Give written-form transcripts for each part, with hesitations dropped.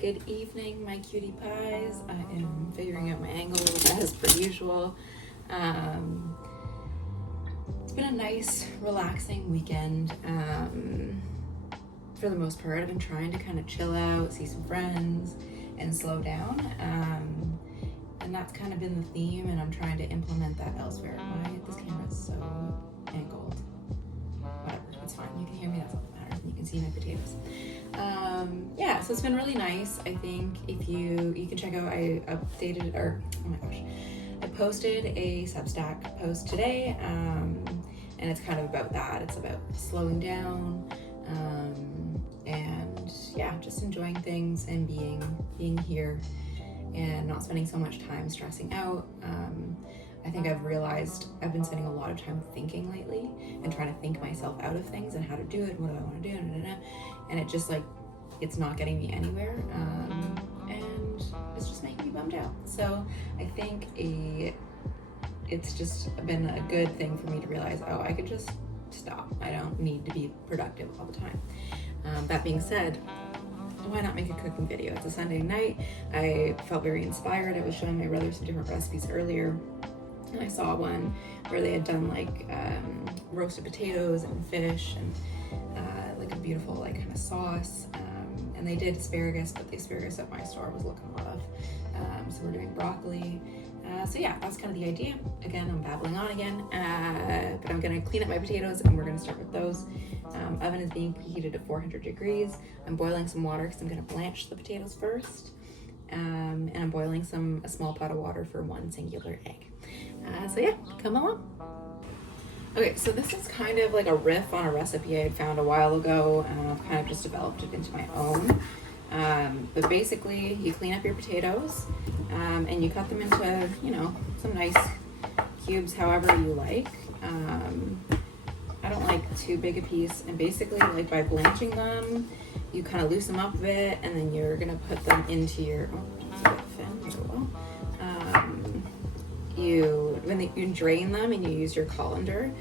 good evening, my cutie pies. I am figuring out my angle as per usual. It's been a nice, relaxing weekend. For the most part, I've been trying to kind of chill out, see some friends, and slow down. And that's kind of been the theme, and I'm trying to implement that elsewhere. This camera is so angled. Whatever, it's fine. You can hear me, that's all that matters. And you can see my potatoes. Yeah, so it's been really nice. I think if you can check out, I updated, or oh my gosh, I posted a Substack post today, and it's kind of about that. It's about slowing down, and yeah, just enjoying things and being here and not spending so much time stressing out. I think I've realized I've been spending a lot of time thinking lately and trying to think myself out of things and how to do it, what do I want to do, and it just like, it's not getting me anywhere, and it's just making me bummed out. So I think it's just been a good thing for me to realize, oh, I could just stop. I don't need to be productive all the time. That being said, why not make a cooking video? It's a Sunday night. I felt very inspired. I was showing my brother some different recipes earlier, and I saw one where they had done like roasted potatoes and fish and like a beautiful like kind of sauce, and they did asparagus, but the asparagus at my store was looking rough. So we're doing broccoli. So yeah, that's kind of the idea. Again, I'm babbling on again, but I'm gonna clean up my potatoes and we're gonna start with those. Oven is being preheated to 400 degrees. I'm boiling some water because I'm gonna blanch the potatoes first. And I'm boiling a small pot of water for one singular egg. So yeah, come along. Okay, so this is kind of like a riff on a recipe I had found a while ago, and I've kind of just developed it into my own. But basically, you clean up your potatoes, and you cut them into, some nice cubes, however you like. I don't like too big a piece, and basically, like by blanching them, you kind of loosen them up a bit, and then you're gonna put them into your, it's a bit thin, when you drain them and you use your colander,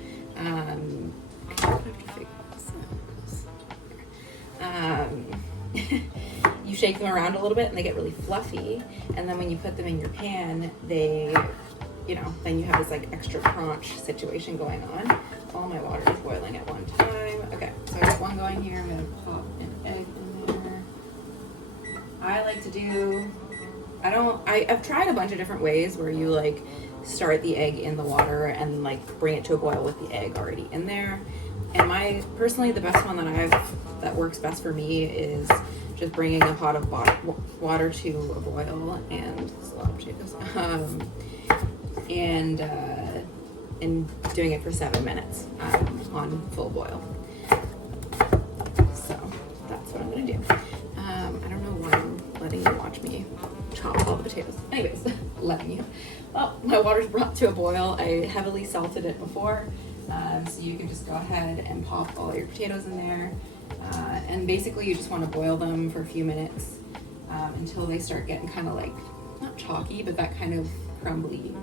you shake them around a little bit and they get really fluffy, and then when you put them in your pan, they, then you have this like extra crunch situation going on. All my water is boiling at one time. Okay, so I got one going here. I'm gonna pop an egg in there. I like to do, I've tried a bunch of different ways where you like start the egg in the water and like bring it to a boil with the egg already in there. And personally, the best one that works best for me is just bringing a pot of water to a boil, and it's a lot of potatoes, and doing it for 7 minutes on full boil. So that's what I'm gonna do. I don't know why I'm letting you watch me chop all the potatoes. Anyways, letting you. Well, my water's brought to a boil. I heavily salted it before, so you can just go ahead and pop all your potatoes in there. And basically you just want to boil them for a few minutes until they start getting kind of like, not chalky, but that kind of crumbly,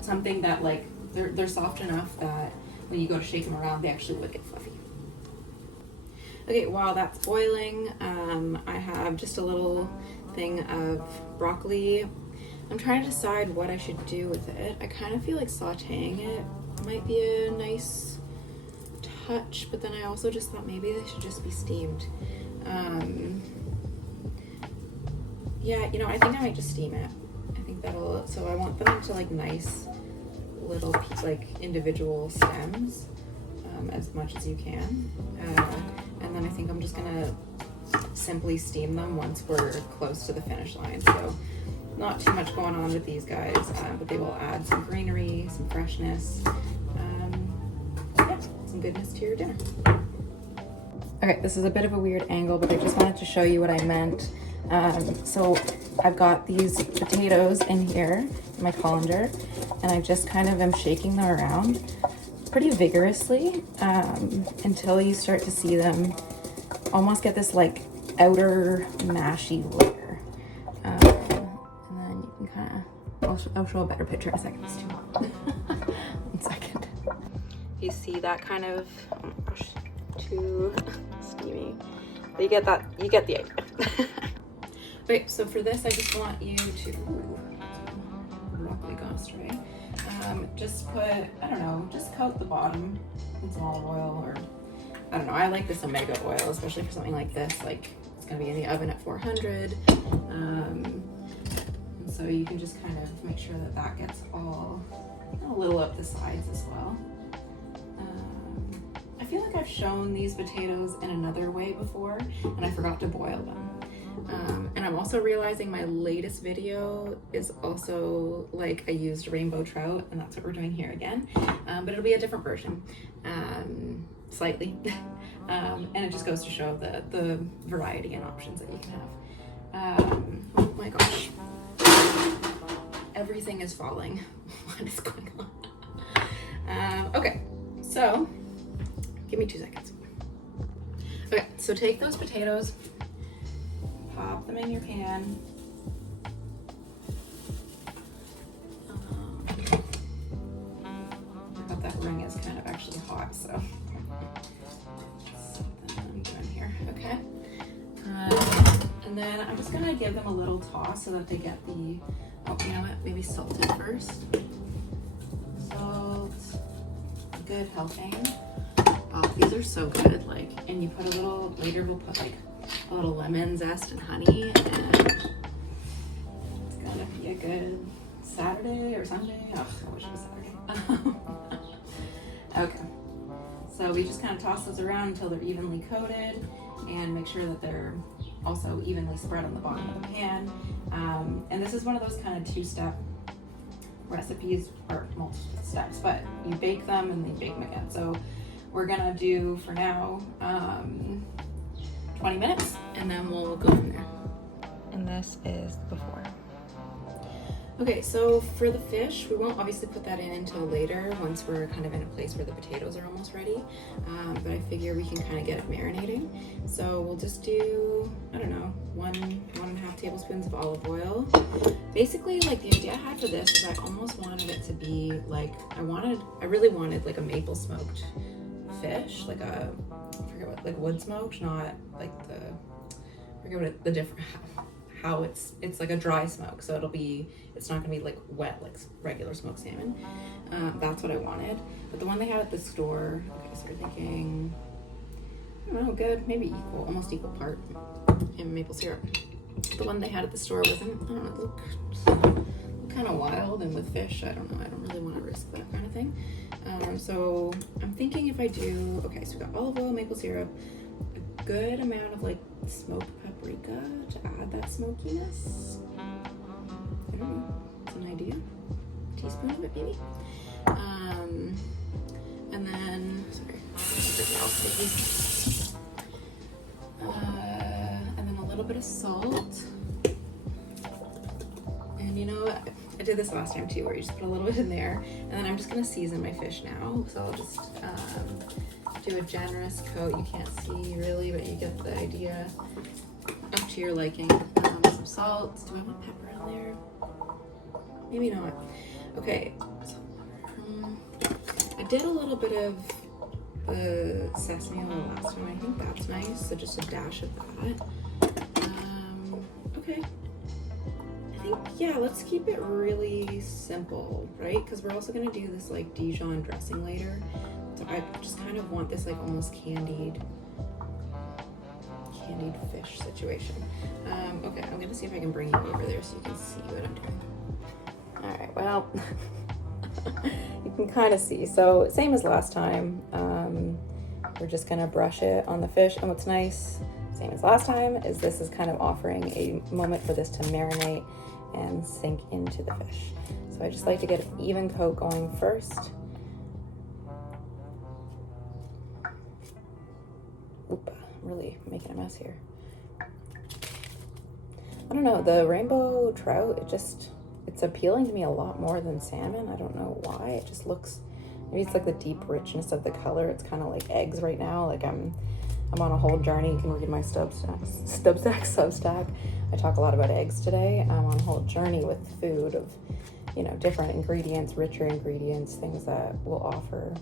something that like, they're soft enough that when you go to shake them around, they actually would get fluffy. Okay, while that's boiling, I have just a little thing of broccoli. I'm trying to decide what I should do with it. I kind of feel like sauteing it might be a nice touch, but then I also just thought maybe they should just be steamed. Yeah, I think I might just steam it. I think so I want them into like nice little like individual stems, as much as you can. And then I think I'm just gonna simply steam them once we're close to the finish line. So not too much going on with these guys, but they will add some greenery, some freshness, some goodness to your dinner. Okay, this is a bit of a weird angle, but I just wanted to show you what I meant. So I've got these potatoes in here in my colander, and I just kind of am shaking them around pretty vigorously until you start to see them almost get this like outer mashy layer. And then you can kind of, I'll show a better picture in a second. It's too hot. 1 second. You see that kind of, oh my gosh, too steamy. But you get the idea. Okay, so for this, I just want you to, broccoli gone astray. Just put, I don't know, just coat the bottom with some olive oil, or I don't know, I like this omega oil, especially for something like this. Like, it's gonna be in the oven at 400. And so you can just kind of make sure that that gets all, a little up the sides as well. I feel like I've shown these potatoes in another way before, and I forgot to boil them. And I'm also realizing my latest video is also like I used rainbow trout, and that's what we're doing here again. But it'll be a different version, slightly. And it just goes to show the variety and options that you can have. Oh my gosh. Everything is falling. What is going on? Okay, so give me 2 seconds. Okay, so take those potatoes, pop them in your pan. I thought that ring is kind of actually hot, so that's something I'm doing here. Okay. And then I'm just gonna give them a little toss so that they get the, oh, you know what? Maybe salt it first. Salt, good helping. Oh, these are so good. Like, and you put a little, later we'll put like a little lemon zest and honey, and it's gonna be a good Saturday or Sunday. Oh, I wish it was Saturday. Okay, so we just kind of toss those around until they're evenly coated, and make sure that they're also evenly spread on the bottom of the pan. And this is one of those kind of 2-step recipes, or multiple steps, but you bake them and then you bake them again. So we're gonna do, for now, 20 minutes, and then we'll go from there. And this is before. Okay, so for the fish, we won't obviously put that in until later, once we're kind of in a place where the potatoes are almost ready. But I figure we can kind of get it marinating. So we'll just do, I don't know, 1.5 tablespoons of olive oil. Basically, like, the idea I had for this is I almost wanted it to be like, I really wanted like a maple smoked fish, like a, I forget what, like wood smoked, not like the, I forget what the different, how it's like a dry smoke, so it's not gonna be like wet like regular smoked salmon. That's what I wanted. But the one they had at the store, okay, so we're thinking, I don't know, good, maybe equal, almost equal part in maple syrup. The one they had at the store wasn't, I don't know, it looked kind of wild, and with fish, I don't know, I don't really want to risk that kind of thing. So I'm thinking if I do, okay, so we got olive oil, maple syrup, a good amount of like smoked paprika to add that smokiness. I don't know, it's an idea. A teaspoon of it maybe. And then, sorry, and then a little bit of salt. And you know, I did this last time too, where you just put a little bit in there, and then I'm just gonna season my fish now. So I'll just do a generous coat. You can't see really, but you get the idea. Up to your liking. Some salt. Do I want pepper in there? Maybe not. Okay. So, I did a little bit of the sesame oil last time. I think that's nice. So just a dash of that. Okay. I think, yeah, let's keep it really simple, right? Because we're also gonna do this like Dijon dressing later. So I just kind of want this like almost candied fish situation. Okay, I'm gonna see if I can bring you over there so you can see what I'm doing. All right, well, you can kind of see. So same as last time. We're just gonna brush it on the fish. And what's nice, same as last time, is this is kind of offering a moment for this to marinate and sink into the fish. So I just like to get an even coat going first. Oop, really making a mess here. I don't know, the rainbow trout, it's appealing to me a lot more than salmon. I don't know why. It just looks, maybe it's like the deep richness of the color. It's kind of like eggs right now. Like I'm on a whole journey. You can read my Substack. I talk a lot about eggs today. I'm on a whole journey with food of, you know, different ingredients, richer ingredients, things that will offer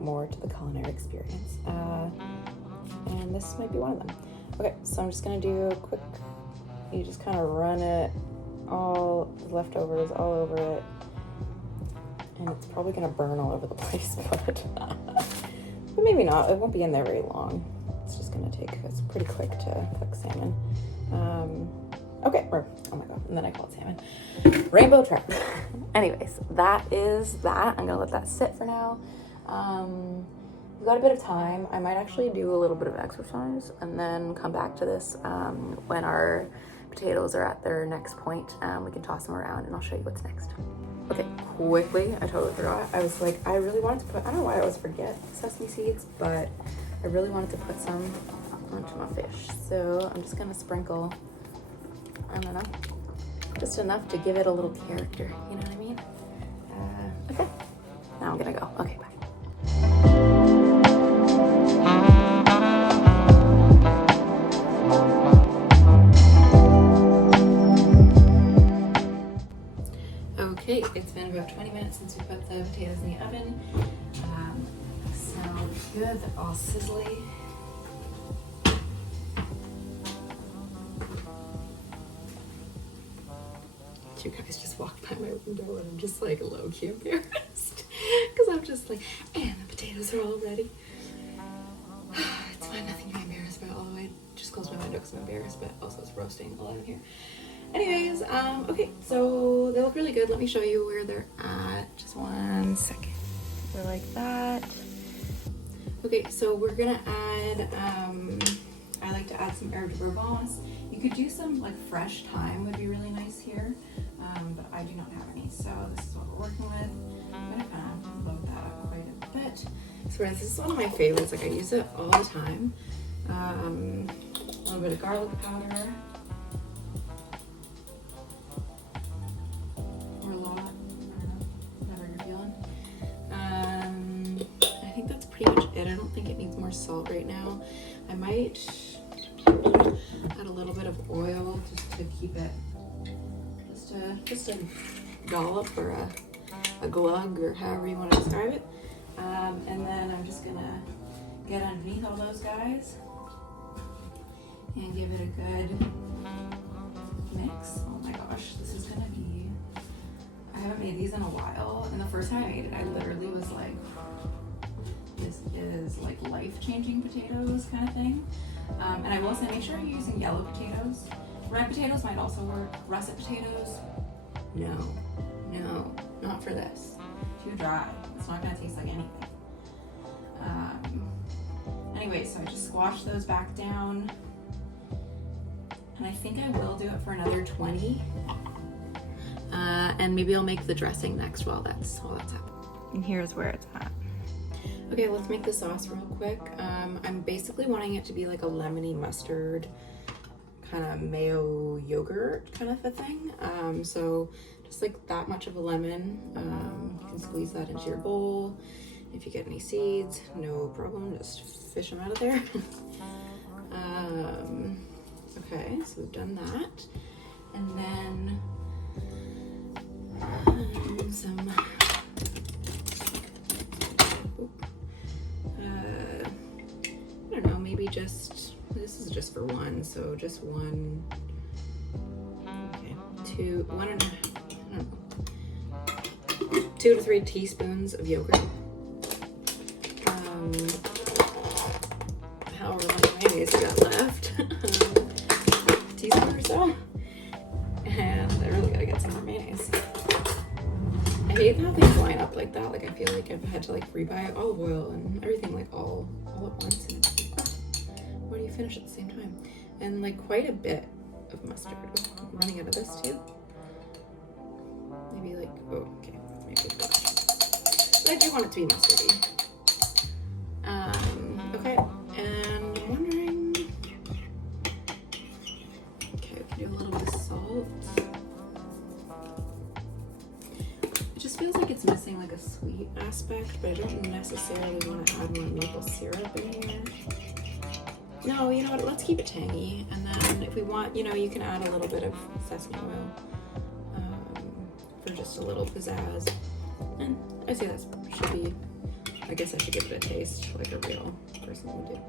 more to the culinary experience. And this might be one of them. Okay, so I'm just gonna do a quick, you just kind of run it, all the leftovers all over it. And it's probably gonna burn all over the place, but maybe not. It won't be in there very long. It's just gonna take, it's pretty quick to cook salmon. Okay, or, oh my god, and then I call it salmon. Rainbow trout. Anyways, that is that. I'm gonna let that sit for now. We've got a bit of time. I might actually do a little bit of exercise and then come back to this when our potatoes are at their next point. We can toss them around and I'll show you what's next. Okay, quickly, I totally forgot. I was like, I really wanted to put, I don't know why I always forget sesame seeds, but I really wanted to put some onto my fish. So I'm just gonna sprinkle, I don't know, just enough to give it a little character, you know what I mean? Okay, now I'm gonna go. Okay, bye. Okay, it's been about 20 minutes since we put the potatoes in the oven. Smell good, they're all sizzly. You guys just walked by my window and I'm just like low-key embarrassed because I'm just like, and the potatoes are all ready. It's fine, nothing to be embarrassed about, although I just closed my window because I'm embarrassed, but also it's roasting a lot in here. Anyways, okay, so they look really good. Let me show you where they're at. Just one second. They're like that. Okay, so we're gonna add, I like to add some herb de Provence. You could do some like fresh thyme would be really nice here, but I do not have any, so this is what we're working with. I'm gonna kind of load that up quite a bit. So this is one of my favorites, like I use it all the time. A little bit of garlic powder. Or a lot, I don't know, whatever you're feeling. I think that's pretty much it. I don't think it needs more salt right now. I might add a little bit of oil just to keep it, just a dollop or a glug or however you want to describe it. And then I'm just gonna get underneath all those guys and give it a good mix. Oh my gosh, this is gonna be, I haven't made these in a while, and the first time I made it, I literally was like, this is like life-changing potatoes kind of thing. And I will say, make sure you're using yellow potatoes. Red potatoes might also work. Russet potatoes, no, not for this. Too dry. It's not gonna taste like anything. Anyway, so I just squashed those back down. And I think I will do it for another 20. And maybe I'll make the dressing next while that's happening. And here's where it's at. Okay, let's make the sauce real quick. I'm basically wanting it to be like a lemony mustard, kind of mayo yogurt kind of a thing. So just like that much of a lemon. You can squeeze that into your bowl. If you get any seeds, no problem, just fish them out of there. Okay, so we've done that. And then some I don't know, maybe just, this is just for one, so just one, okay, two, one and a half, I don't know, 2 to 3 teaspoons of yogurt. However much mayonnaise I got left, a teaspoon or so, and I really gotta get some more mayonnaise. I hate how things line up like that. Like I feel like I've had to like rebuy olive oil and everything like all at once. And why do you finish at the same time? And like quite a bit of mustard. I'm running out of this too. Maybe like, oh, okay, maybe a bit. But I do want it to be mustardy. Okay, and I'm wondering. Okay, we can do a little bit of salt. It just feels like it's missing like a sweet aspect, but I don't necessarily want to add more maple syrup in here. No, you know what, let's keep it tangy. And then if we want, you know, you can add a little bit of sesame oil for just a little pizzazz. And I say that should be, I guess I should give it a taste like a real person would do.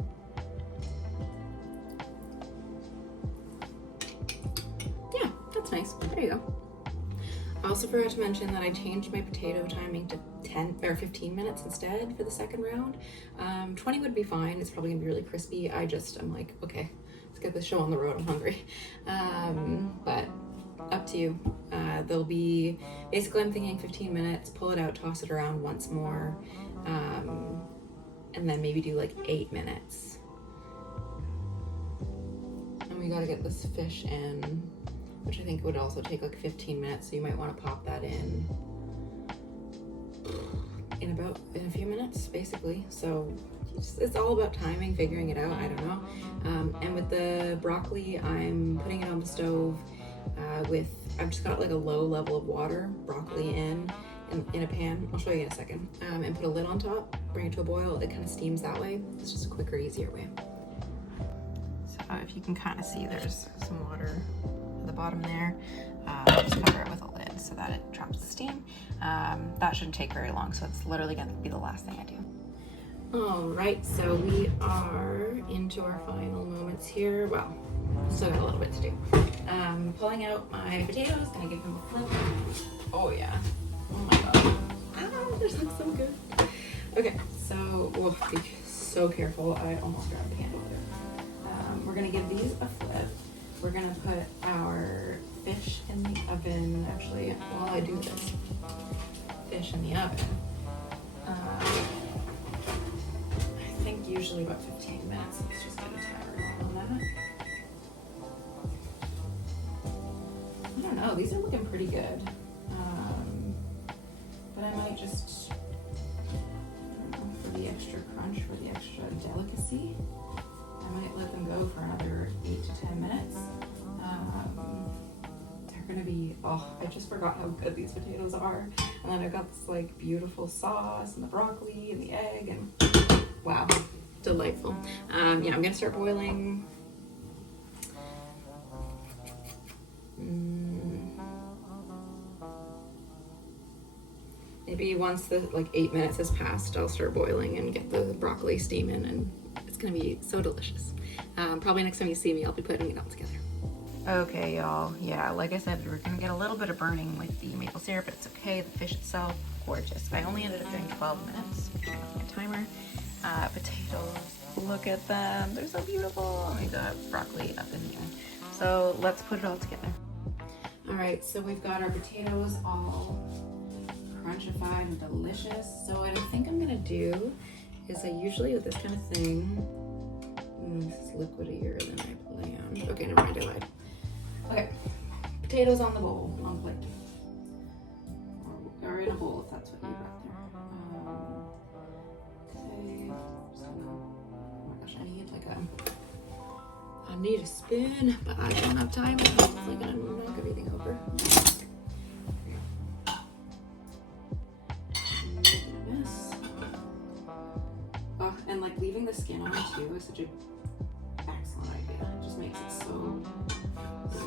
that's nice. There you go. I also forgot to mention that I changed my potato timing to 10 or 15 minutes instead for the second round. 20 would be fine. It's probably gonna be really crispy. I'm like, okay, let's get this show on the road. I'm hungry. But up to you. They'll be, basically I'm thinking 15 minutes, pull it out, toss it around once more, and then maybe do like 8 minutes. And we gotta get this fish in, which I think would also take like 15 minutes, so you might want to pop that in a few minutes, basically. So it's all about timing, figuring it out, I don't know. And with the broccoli, I'm putting it on the stove I've just got like a low level of water, broccoli in a pan. I'll show you in a second. And put a lid on top, bring it to a boil. It kind of steams that way. It's just a quicker, easier way. So if you can kind of see, there's some water at the bottom there. Just cover it with a lid so that it traps the steam. That shouldn't take very long, so it's literally going to be the last thing I do. All right, so we are into our final moments here. Well, still got a little bit to do. Pulling out my potatoes, gonna give them a flip. Oh yeah, oh my god. Ah, this looks so good. Okay, so we'll be so careful. I almost grabbed a pan over. We're gonna give these a flip. We're gonna put our fish in the oven. Actually, while I do this, fish in the oven. I think usually about 15 minutes. Let's just get a timer on that. I don't know, these are looking pretty good. But I might just, I don't know, for the extra crunch, for the extra delicacy, I might let them go for another 8 to 10 minutes. They're gonna be, oh, I just forgot how good these potatoes are. And then I've got this like beautiful sauce and the broccoli and the egg and wow, delightful. Yeah, I'm gonna start boiling. Maybe once the like 8 minutes has passed, I'll start boiling and get the broccoli steaming, and it's gonna be so delicious. Probably next time you see me, I'll be putting it all together. Okay, y'all. Yeah, like I said, we're gonna get a little bit of burning with the maple syrup, but it's okay. The fish itself, gorgeous. I only ended up doing 12 minutes. Turn off my timer. Potatoes, look at them. They're so beautiful. And we got broccoli up in here. So let's put it all together. All right, so we've got our potatoes all crunchified and delicious. So what I think I'm gonna do is I usually with this kind of thing, this is liquidier than I planned. Okay, never mind, I lied. Okay, potatoes on the bowl, on the plate. Or in a bowl if that's what you'd rather. Okay, so, oh my gosh, I need a spoon, but I don't have time. I'm hopefully gonna knock everything over. Oh, and like leaving the skin on too is such an excellent idea. It just makes it so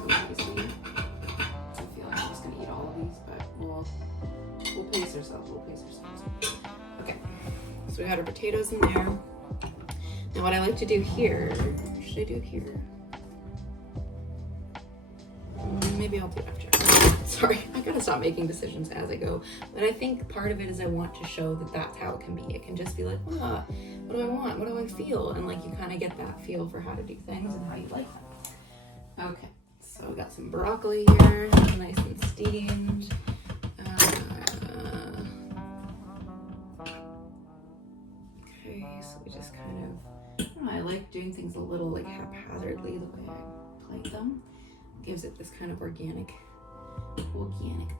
easy. I feel like I'm just gonna eat all of these, but we'll pace ourselves. Okay, so we got our potatoes in there. Now what I like to do here, what should I do here? Maybe I'll do it after. Sorry, I gotta stop making decisions as I go. But I think part of it is I want to show that that's how it can be. It can just be like, what do I want? What do I feel? And like you kind of get that feel for how to do things and how you like them. Okay, so we got some broccoli here, nice and steamed. Okay, so we just kind of, I don't know, I like doing things a little like haphazardly the way I plate them. Gives it this kind of organic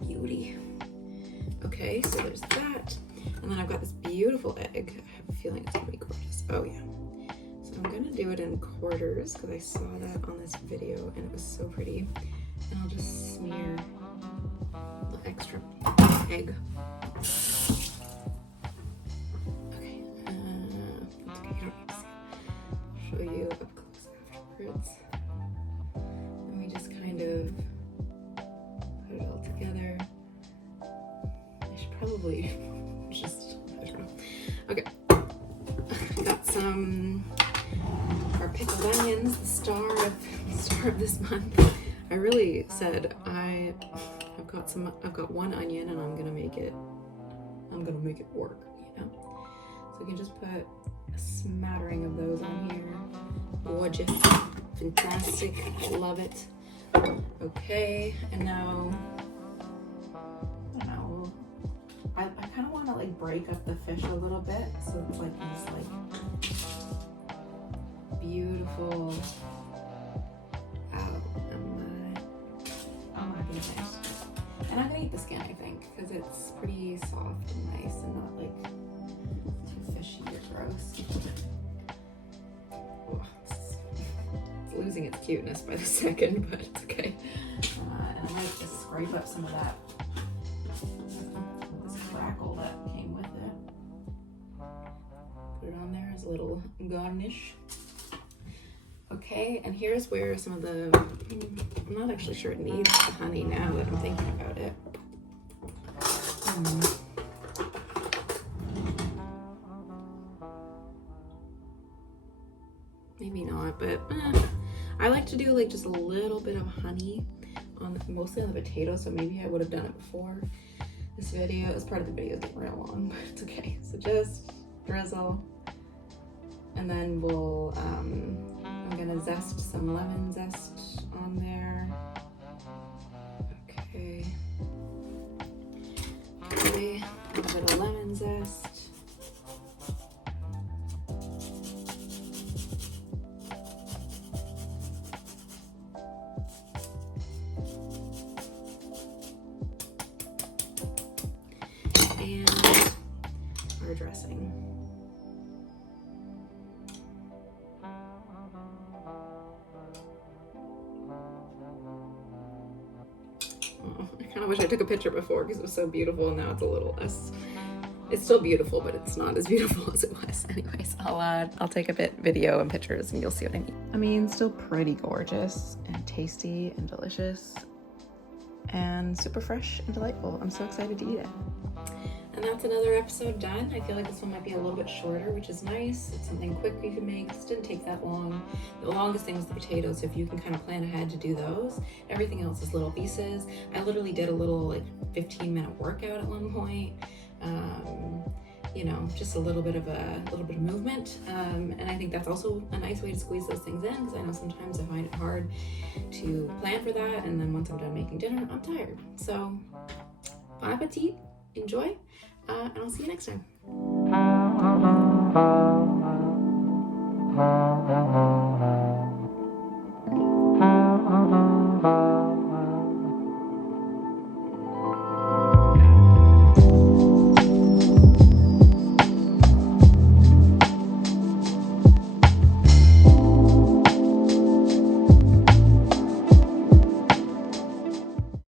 beauty. Okay, so there's that. And then I've got this beautiful egg. I have a feeling it's gonna be gorgeous. Oh yeah. So I'm gonna do it in quarters because I saw that on this video and it was so pretty. And I'll just smear the extra egg. Okay, that's okay, you don't need to see it. I'll show you up close afterwards. And we just kind of put it all together. I should probably just, I don't know. Okay, got some our pickled onions, the star of this month. I really said I've got one onion and I'm gonna make it work, you know? So we can just put a smattering of those on here. Gorgeous, fantastic, love it. Okay, and now, I don't know, I kind of want to like break up the fish a little bit so it's like these like beautiful, oh my goodness. And I'm gonna eat the skin, I think, because it's pretty soft and nice and not like too fishy or gross. Oh, it's losing its cuteness by the second, but it's okay. And I might just scrape up some of that this crackle that came with it. Put it on there as a little garnish. Okay, and here's where some of the, I'm not actually sure it needs the honey now that I'm thinking about it. Maybe not, but I like to do like just a little bit of honey on mostly on the potatoes, so maybe I would have done it before this video. This part of the video is getting real long, but it's okay. So just drizzle, and then we'll, I'm gonna zest some lemon zest on there. Okay. Okay, a little bit of lemon zest. And our dressing. I kind of wish I took a picture before because it was so beautiful, and now it's a little less. It's still beautiful, but it's not as beautiful as it was. Anyways, I'll take a video and pictures, and you'll see what I mean. I mean, still pretty gorgeous and tasty and delicious and super fresh and delightful. I'm so excited to eat it. And that's another episode done. I feel like this one might be a little bit shorter, which is nice. It's something quick you can make. This didn't take that long. The longest thing was the potatoes, so if you can kind of plan ahead to do those. Everything else is little pieces. I literally did a little like 15-minute workout at one point. You know, just a little bit of movement. And I think that's also a nice way to squeeze those things in, because I know sometimes I find it hard to plan for that, and then once I'm done making dinner, I'm tired. So, bon appetit, enjoy. And I'll see you next time.